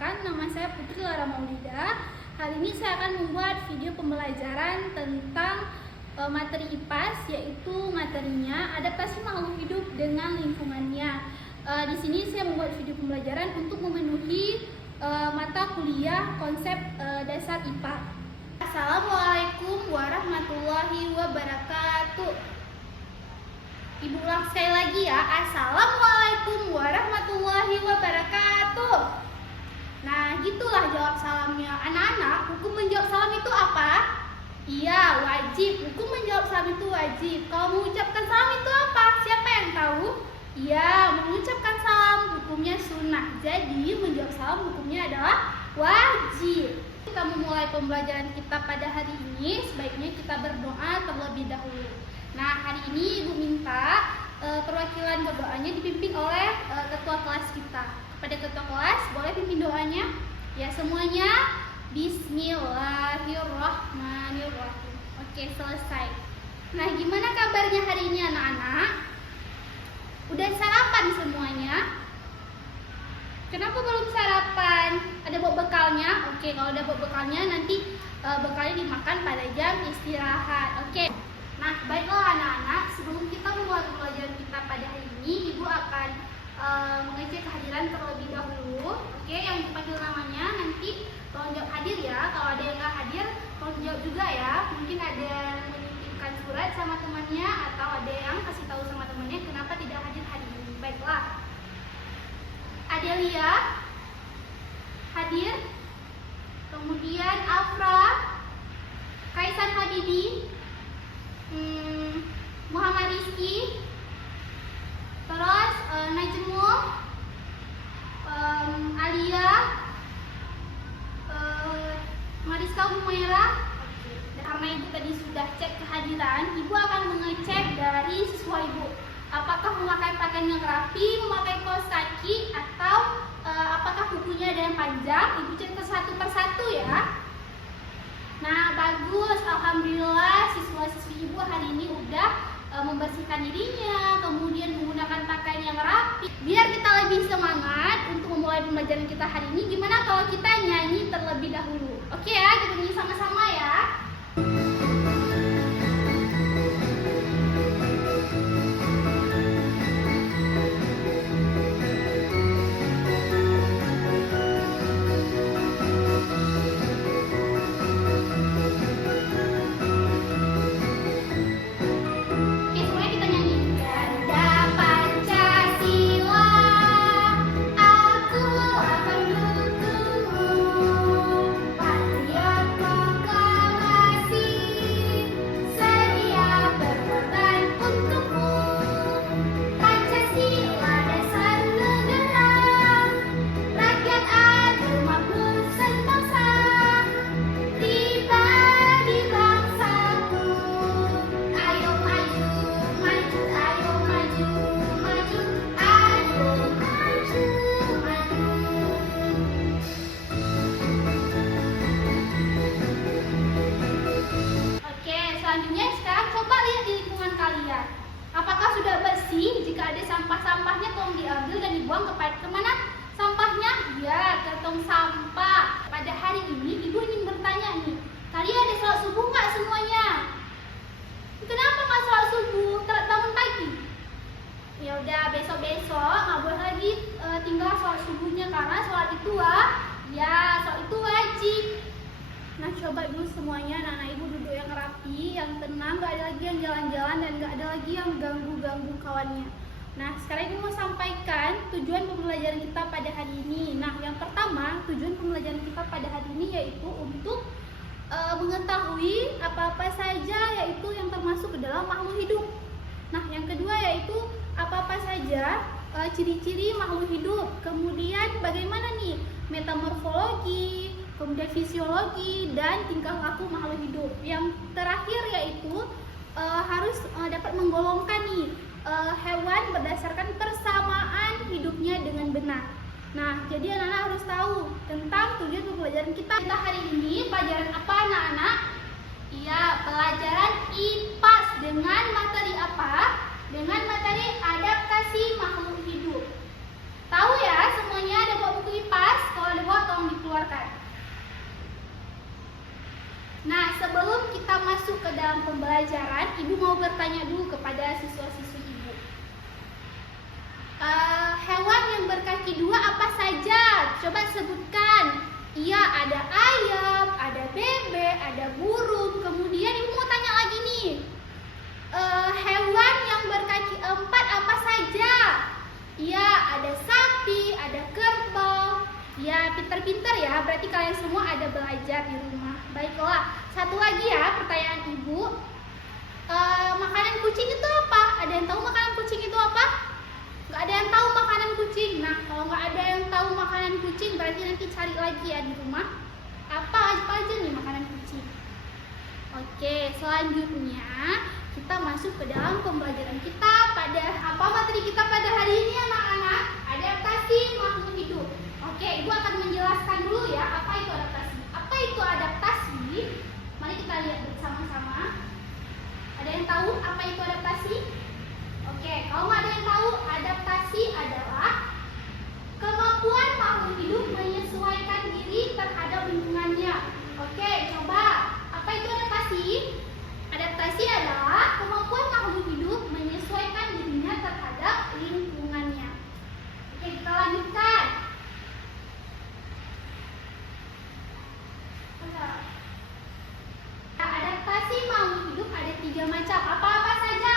Perkenalkan, nama saya Putri Lara Maulida. Hari ini saya akan membuat video pembelajaran tentang materi IPAS, yaitu materinya adaptasi makhluk hidup dengan lingkungannya. Di sini saya membuat video pembelajaran untuk memenuhi mata kuliah konsep dasar IPA. Assalamualaikum warahmatullahi wabarakatuh. Ibu ulang sekali lagi ya. Assalamualaikum warahmatullahi wabarakatuh. Nah, gitulah jawab salamnya. Anak-anak, hukum menjawab salam itu apa? Iya, wajib. Hukum menjawab salam itu wajib. Kalau mengucapkan salam itu apa? Siapa yang tahu? Iya, mengucapkan salam hukumnya sunnah. Jadi, menjawab salam hukumnya adalah wajib. Kita memulai pembelajaran kita pada hari ini, sebaiknya kita berdoa terlebih dahulu. Nah, hari ini Ibu minta perwakilan berdoanya dipimpin oleh ketua kelas kita. Kepada ketua kelas, boleh pimpin doanya? Ya, semuanya. Bismillahirrahmanirrahim. Oke, selesai. Nah, gimana kabarnya hari ini anak-anak? Udah sarapan semuanya? Kenapa belum sarapan? Ada bawa bekalnya? Oke, kalau ada bawa bekalnya nanti bekalnya dimakan pada jam istirahat. Oke. Nah, baiklah anak-anak, sebelum kita memulai pembelajaran kita pada hari ini, Ibu akan mengecek kehadiran terlebih dahulu. Oke, yang dipanggil namanya nanti tolong jawab hadir ya. Kalau ada yang nggak hadir, tolong jawab juga ya. Mungkin ada yang menitipkan surat sama temannya, atau ada yang kasih tahu sama temannya kenapa tidak hadir hari ini. Baiklah. Adelia hadir. Kemudian Afra, Kaisan Habibi, Muhammad Rizky, terus Najmul, Alia, Mariska Humaira. Karena Ibu tadi sudah cek kehadiran, Ibu akan mengecek dari siswa Ibu apakah memakai pakaian yang rapi, memakai kaos kaki, atau apakah kukunya ada yang panjang. Ibu cek satu persatu ya. Nah, bagus, alhamdulillah siswa-siswi Ibu hari ini udah membersihkan dirinya, kemudian menggunakan pakaian yang rapi. Biar kita lebih semangat untuk memulai pembelajaran kita hari ini, gimana kalau kita nyanyi terlebih dahulu? Oke ya, kita nyanyi sama-sama ya. Selanjutnya sekarang coba lihat di lingkungan kalian. Apakah sudah bersih? Jika ada sampah-sampahnya tolong diambil dan dibuang kemana sampahnya? Ya, ke tong sampah. Pada hari ini Ibu ingin bertanya nih, tadi ada sholat subuh nggak semuanya? Kenapa nggak sholat subuh? Telat bangun pagi? Ya udah, besok-besok nggak boleh lagi tinggal sholat subuhnya, karena sholat itu sholat itu wajib. Nah, coba dulu semuanya anak-anak Ibu duduk yang rapi, yang tenang, gak ada lagi yang jalan-jalan dan gak ada lagi yang ganggu-ganggu kawannya. Nah, sekarang Ibu mau sampaikan tujuan pembelajaran kita pada hari ini. Nah, yang pertama, tujuan pembelajaran kita pada hari ini yaitu untuk mengetahui apa-apa saja yaitu yang termasuk ke dalam makhluk hidup. Nah, yang kedua yaitu apa-apa saja ciri-ciri makhluk hidup. Kemudian bagaimana nih metamorfologi, kemudian fisiologi dan tingkah laku makhluk hidup. Yang terakhir yaitu harus dapat menggolongkan nih hewan berdasarkan persamaan hidupnya dengan benar. Nah, jadi anak-anak harus tahu tentang tujuan pembelajaran kita hari ini. Pelajaran apa anak-anak? Iya, pelajaran IPAS dengan materi apa? Dengan materi adaptasi makhluk hidup. Tahu ya semuanya, ada buku IPAS? Kalau ada buku Coba sebutkan. Iya, ada ayam, ada bebek, ada burung. Kemudian ibu mau tanya lagi nih. Hewan yang berkaki 4 apa saja? Iya, ada sapi, ada kerbau. Ya, pinter-pinter ya. Berarti kalian semua ada belajar di rumah. Baiklah, satu lagi ya pertanyaan ibu. Makanan kucing itu apa? Ada yang tahu makanan kucing itu apa? Nggak ada yang tahu makanan kucing. Nah, kalau nggak ada yang tahu makanan kucing, berarti nanti cari lagi ya di rumah. Apa aja nih makanan kucing? Oke, selanjutnya kita masuk ke dalam pembelajaran kita pada apa materi kita pada hari ini anak-anak? Adaptasi makhluk hidup. Oke, ibu akan menjelaskan dulu ya apa itu adaptasi. Apa itu adaptasi? Mari kita lihat bersama-sama. Ada yang tahu apa itu adaptasi? Oke, kalau nggak ada yang tahu, adaptasi adalah kemampuan makhluk hidup menyesuaikan diri terhadap lingkungannya. Oke, coba. Apa itu adaptasi? Adaptasi adalah kemampuan makhluk hidup menyesuaikan dirinya terhadap lingkungannya. Oke, kita lanjutkan. Adaptasi makhluk hidup ada 3 macam. Apa-apa saja?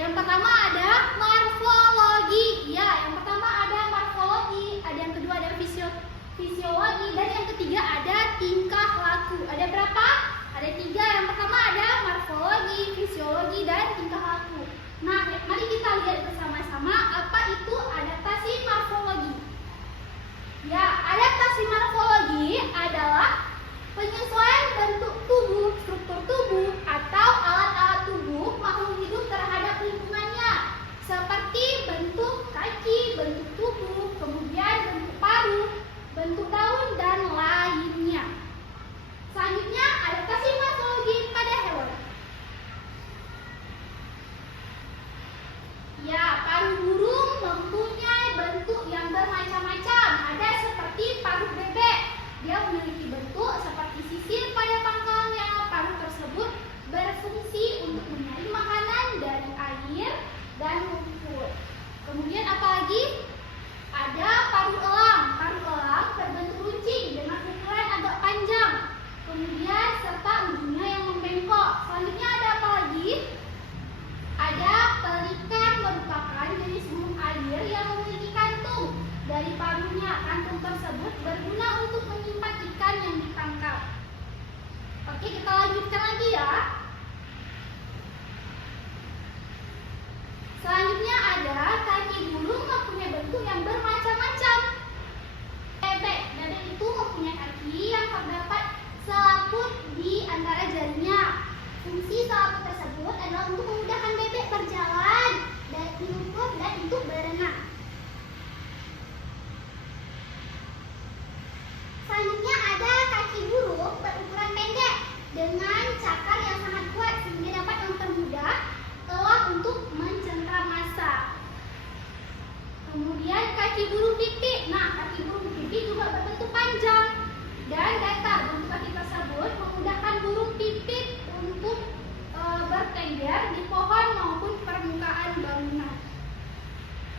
Yang pertama ada morfologi. Ya, yang pertama ada morfologi. Ada yang kedua ada fisiologi. Dan yang ketiga ada tingkah laku. Ada berapa? Ada 3. Yang pertama ada morfologi, fisiologi, dan tingkah laku. Nah, mari kita lihat bersama-sama apa itu adaptasi morfologi. Ya, adaptasi morfologi adalah penyesuaian bentuk tubuh, struktur tubuh, atau alat-alat tubuh makhluk hidup terhadap lingkungannya, seperti bentuk kaki, bentuk tubuh, kemudian bentuk paruh, bentuk daun, dan lainnya. Selanjutnya, adaptasi morfologi pada hewan. Ya, paruh burung mempunyai bentuk yang bermacam-macam. Ada seperti paruh bebek. Dia memiliki bentuk seperti sisir pada pangkalnya. Paruh tersebut berfungsi untuk mencari makanan dari air dan lumpur. Kemudian apalagi? Ada paruh elang. Paruh elang berbentuk runcing dengan ukuran agak panjang. Kemudian serta ujungnya yang membengkok. Selanjutnya ada apa lagi? Ada pelikan, merupakan jenis burung air yang memiliki kantung. Dari paruhnya, kantung tersebut berguna untuk menyimpan ikan yang ditangkap. Oke, kita lanjutkan lagi ya. Selanjutnya ada kaki burung mempunyai bentuk yang bermacam-macam. Bebek itu mempunyai kaki yang terdapat selaput di antara jarinya. Fungsi selaput tersebut adalah untuk memudahkan bebek berjalan dan lumpur dan untuk berenang. Selanjutnya ada kaki burung berukuran pendek dengan cakar yang sangat kuat sehingga dapat mempermudah elang untuk mencengkram massa. Kemudian kaki burung pipik. Nah, kaki burung pipik juga berbentuk panjang dan datar. Bentuk kaki tersebut memudahkan burung pipik untuk bertengger di pohon maupun permukaan bangunan.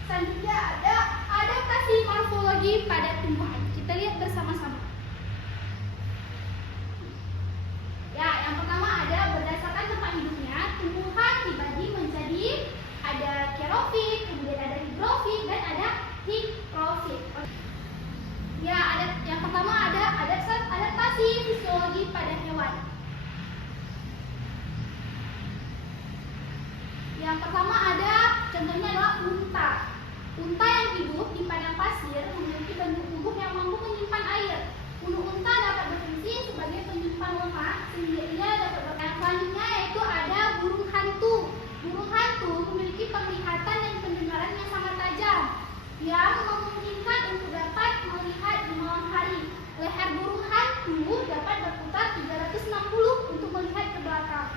Selanjutnya ada adaptasi morfologi pada tumbuhan. Kita lihat bersama-sama. Ya, yang pertama ada berdasarkan tempat hidupnya, tumbuhan dibagi menjadi ada kerofit, kemudian ada hidrofit, dan ada hiprofit. Ya, yang pertama ada adaptasi fisiologi pada hewan. Yang pertama ada, contohnya adalah unta. Unta yang hidup di padang pasir memiliki bentuk tubuh yang mampu menyimpan air. Ulu unta dapat berfungsi sebagai penyimpan lemak sehingga ia dapat bertahan. Selanjutnya yaitu ada burung hantu. Burung hantu memiliki penglihatan dan pendengaran yang sangat tajam yang memungkinkan untuk dapat melihat di malam hari. Leher burung hantu dapat berputar 360 untuk melihat ke belakang.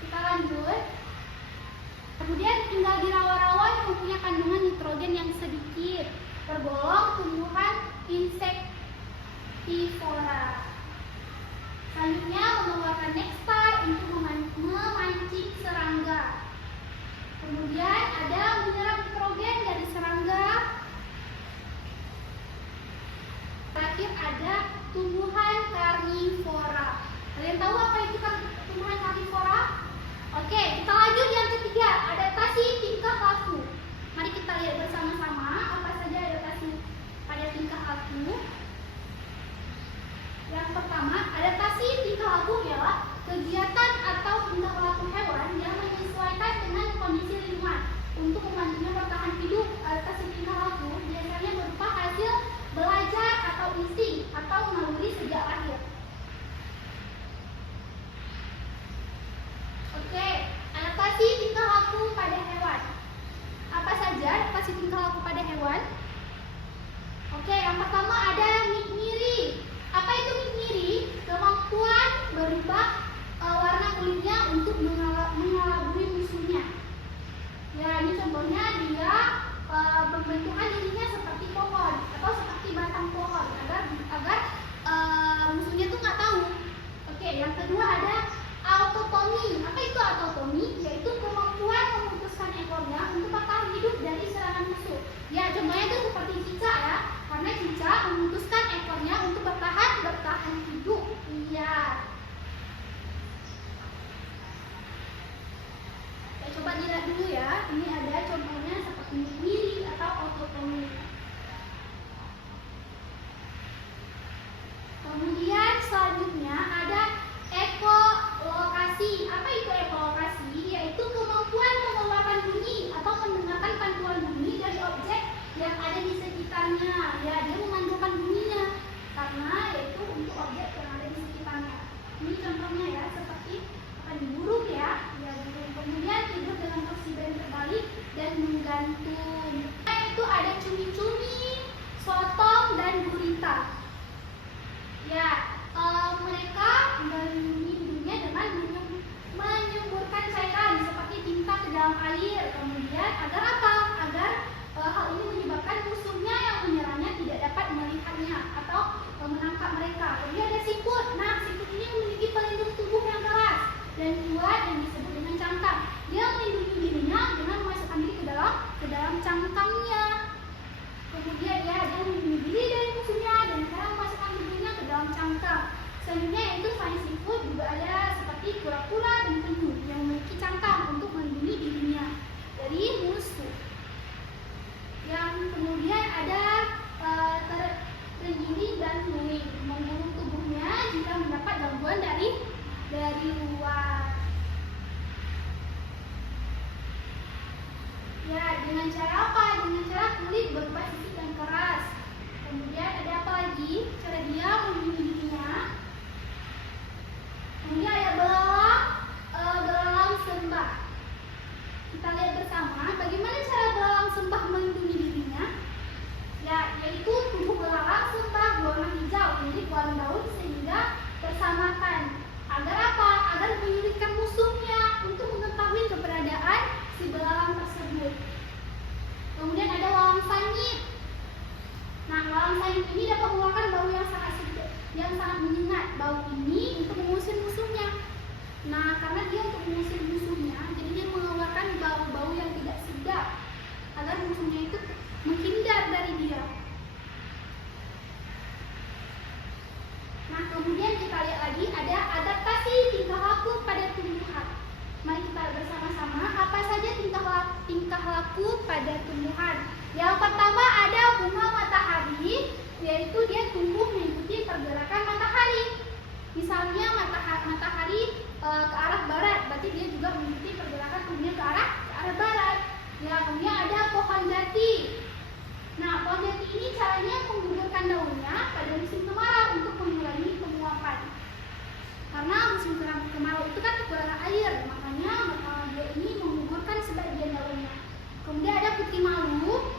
Kita lanjut. Kemudian tinggal di rawa-rawa yang mempunyai kandungan nitrogen yang sedikit. Tergolong tumbuhan insektivora. Selanjutnya mengeluarkan nektar untuk memancing serangga. Kemudian ada menyerap nitrogen dari serangga. adaptasi tingkah laku pada hewan. Oke, yang pertama ada mimiri. Apa itu mimiri? Kemampuan berubah warna kulitnya untuk mengelabui musuhnya. Ya, ini contohnya dia pembentukan dirinya seperti pohon atau seperti batang pohon agar musuhnya tuh nggak tahu. Oke, yang kedua ada autotomi. Apa itu autotomi? Yaitu kemampuan memutuskan ekornya untuk bertahan hidup dari serangan musuh. Ya, contohnya itu seperti cicak ya, karena cicak memutuskan ekornya untuk bertahan hidup. Iya. Ya, coba dilihat dulu ya. Ini ada contohnya seperti mimiri atau autotomi. Kemudian selanjutnya ada ekolokasi. Apa itu ekolokasi? Yaitu kemampuan mengeluarkan bunyi atau mendengarkan pantulan bunyi dari objek yang ada di sekitarnya. Ya, dia memantulkan bunyinya karena yaitu untuk objek yang ada di sekitarnya. Ini contohnya ya, seperti burung ya, burung. Kemudian tidur dengan posisi badan terbalik dan menggantung. Itu ada cumi-cumi, sotong, dan gurita. Ya, mereka melindungi hidungnya dengan menyemburkan cairan seperti tinta ke dalam air. Kemudian agar apa? Agar hal ini menyebabkan musuhnya yang menyerangnya tidak dapat melihatnya atau menangkap mereka. Kemudian ada siput. Nah, siput ini memiliki pelindung tubuh yang keras dan kuat yang disebut dengan cangkang. Dia melindungi dirinya dengan memasukkan diri ke dalam cangkangnya. Kemudian dia melindungi diri dari musuhnya dan cara memasukkan tubuhnya ke dalam cangkang. Selanjutnya yaitu selain siput juga ada seperti kura-kura dan penyu yang memiliki cangkang untuk melindungi dirinya dari musuh. Yang kemudian ada tergiling dan luwing, mengurung tubuhnya jika mendapat gangguan dari luar. Ya, dengan cara apa? Dengan cara kulit berubah sisik dan keras. Kemudian ada apa lagi? Cara dia melindungi dirinya. Kemudian ada belalang sembah. Kita lihat bersama bagaimana cara belalang sembah melindungi dirinya. Ya, yaitu tubuh belalang sembah berwarna hijau, mirip warna daun sehingga bersamakan. Agar apa? Agar menyulitkan musuhnya untuk mengetahui keberadaan si belalang tersebut. Kemudian ada walang sanyit. Nah, walang sanyit ini dapat mengeluarkan bau yang sangat menyengat. Bau ini untuk mengusir musuhnya. Nah, karena dia untuk mengusir musuhnya, jadi dia mengeluarkan bau-bau yang tidak sedap agar musuhnya itu menghindar dari dia. Nah, kemudian kita lihat lagi ada adaptasi tingkah laku pada tumbuhan. Mari kita bersama-sama apa saja tingkah laku pada tumbuhan. Yang pertama ada bunga matahari, yaitu dia tumbuh mengikuti pergerakan matahari. Misalnya matahari ke arah barat, berarti dia juga mengikuti pergerakan tumbuhnya ke arah barat. Ya, kemudian ada pohon jati. Nah, pohon jati ini caranya menggugurkan daunnya pada musim kemarau untuk mengurangi penguapan. Karena musim kemarau itu kan kekurangan air, makanya dia ini menggugurkan sebagian daunnya. Kemudian ada putih malu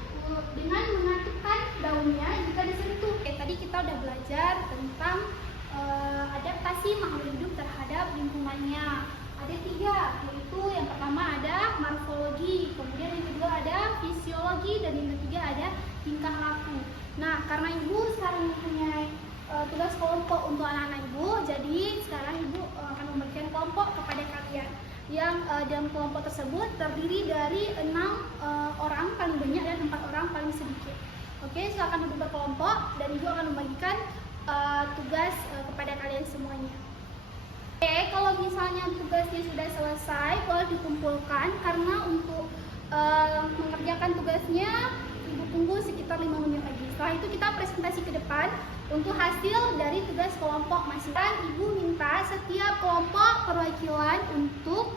dengan mengatupkan daunnya jika disentuh. Tadi kita udah belajar tentang adaptasi makhluk hidup terhadap lingkungannya. Ada 3, yaitu yang pertama ada morfologi, kemudian yang kedua ada fisiologi, dan yang ketiga ada tingkah laku. Nah, karena ibu sekarang mempunyai tugas kelompok untuk anak-anak ibu, jadi sekarang ibu akan memberikan kelompok kepada kalian yang dalam kelompok tersebut terdiri dari 6 orang paling banyak dan 4 orang paling sedikit. Oke, silakan duduk berkelompok dan ibu akan membagikan tugas kepada kalian semuanya. Oke, kalau misalnya tugasnya sudah selesai, boleh dikumpulkan karena untuk mengerjakan tugasnya ibu tunggu sekitar 5 menit lagi. Setelah itu kita presentasi ke depan untuk hasil dari tugas kelompok masing-masing. Ibu minta setiap kelompok perwakilan untuk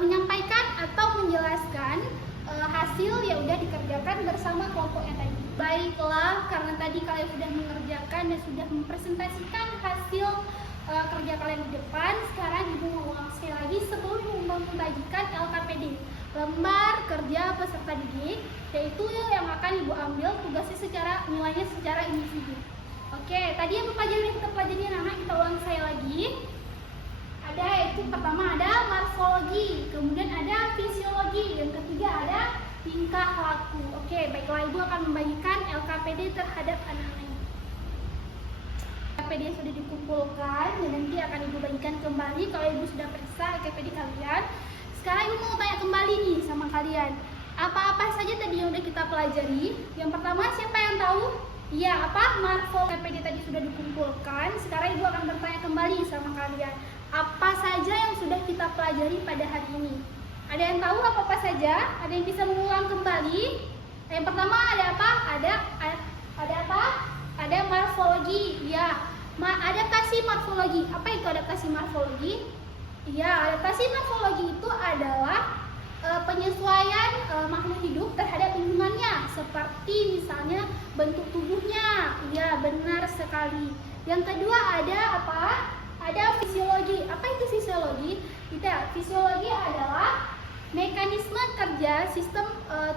menyampaikan atau menjelaskan hasil yang sudah dikerjakan bersama kelompok yang tadi. Baiklah, karena tadi kalian sudah mengerjakan dan sudah mempresentasikan hasil kerja kalian di depan, sekarang ibu mau ulang sekali lagi sebelum membagikan LKPD. lembar kerja peserta didik, yaitu yang akan Ibu ambil tugasnya nilainya secara individu. Oke, tadi yang kita pelajari anak-anak, kita ulang saya lagi. Ada yaitu pertama ada morfologi, kemudian ada fisiologi, yang ketiga ada tingkah laku. Oke, baiklah, Ibu akan membagikan LKPD terhadap anak-anak ini. LKPD yang sudah dikumpulkan dan nanti akan Ibu bagikan kembali kalau Ibu sudah periksa LKPD kalian. Sekarang Ibu mau tanya kembali nih sama kalian, apa-apa saja tadi yang udah kita pelajari? Yang pertama, siapa yang tahu? Iya, morfologi LKPD tadi sudah dikumpulkan. Sekarang Ibu akan bertanya kembali sama kalian, apa saja yang sudah kita pelajari pada hari ini? Ada yang tahu apa saja? Ada yang bisa mengulang kembali? Yang pertama ada apa? Ada apa? Ada morfologi. Ya, adaptasi morfologi. Apa itu adaptasi morfologi? Ya, adaptasi morfologi itu adalah penyesuaian makhluk hidup terhadap lingkungannya, seperti misalnya bentuk tubuhnya. Ya, benar sekali. Yang kedua ada apa? Ada fisiologi. Apa itu fisiologi? Fisiologi adalah mekanisme kerja sistem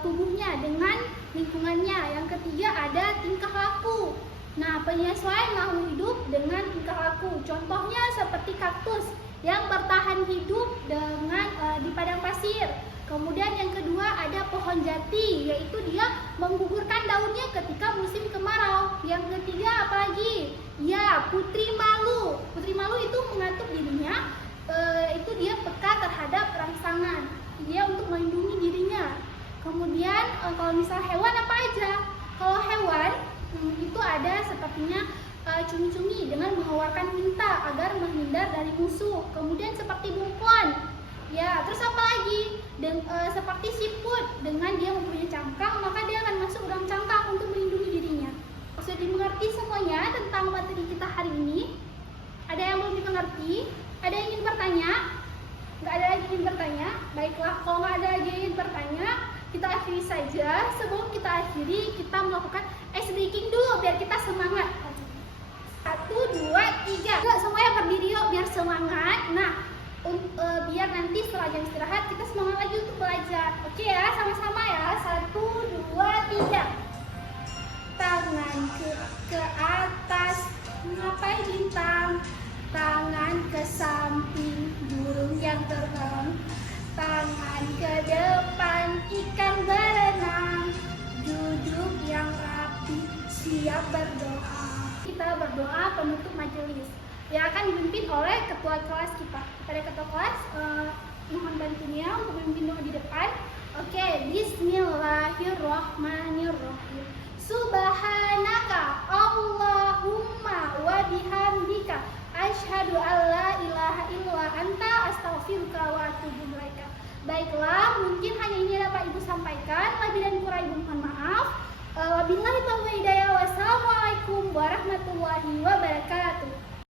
tubuhnya dengan lingkungannya. Yang ketiga ada tingkah laku. Nah, penyesuaian makhluk hidup dengan tingkah laku. Contohnya seperti kaktus yang bertahan hidup dengan di padang pasir. Kemudian yang kedua ada pohon jati, yaitu dia menggugurkan daunnya ketika musim kemarau. Yang ketiga apalagi? Ya, putri malu. Putri malu itu mengatur dirinya, itu dia peka terhadap rangsangan. Dia untuk melindungi dirinya. Kemudian kalau misal hewan apa aja? Kalau hewan itu ada sepertinya cumi-cumi dengan mengeluarkan tinta agar menghindar dari musuh. Kemudian seperti bunglon. Ya, terus apa lagi? Seperti siput, dengan dia mempunyai cangkang, maka dia akan masuk dalam cangkang untuk melindungi dirinya. Sudah dimengerti semuanya tentang materi kita hari ini? Ada yang belum dimengerti? Ada yang ingin bertanya? Nggak ada lagi ingin bertanya? Baiklah, kalau nggak ada lagi yang ingin bertanya, kita akhiri saja. Sebelum kita akhiri, kita melakukan ice breaking dulu biar kita semangat. 1, 2, 3. Yuk, semuanya berdiri yuk biar semangat. Nah, biar nanti setelah jam istirahat kita semangat lagi untuk belajar. Oke ya, sama-sama ya. 1, 2, 3. Tangan ke atas, mengapai bintang. Tangan ke samping, burung yang terbang. Tangan ke depan, ikan berenang. Duduk yang rapi, siap berdoa. Kita berdoa penutup majelis yang akan dipimpin oleh ketua kelas kita. Pada ketua kelas, mohon bantunya untuk memimpin doa di depan. Oke, Bismillahirrahmanirrahim. Subhanaka Allahumma wa bihamdika asyhadu alla ilaha illa anta astaghfiruka wa atubu ilaika. Baiklah, mungkin hanya ini dapat Ibu sampaikan. Lebih dan kurang Ibu mohon maaf. Wabillahi taufiq hidayah. Wassalamualaikum warahmatullahi wabarakatuh.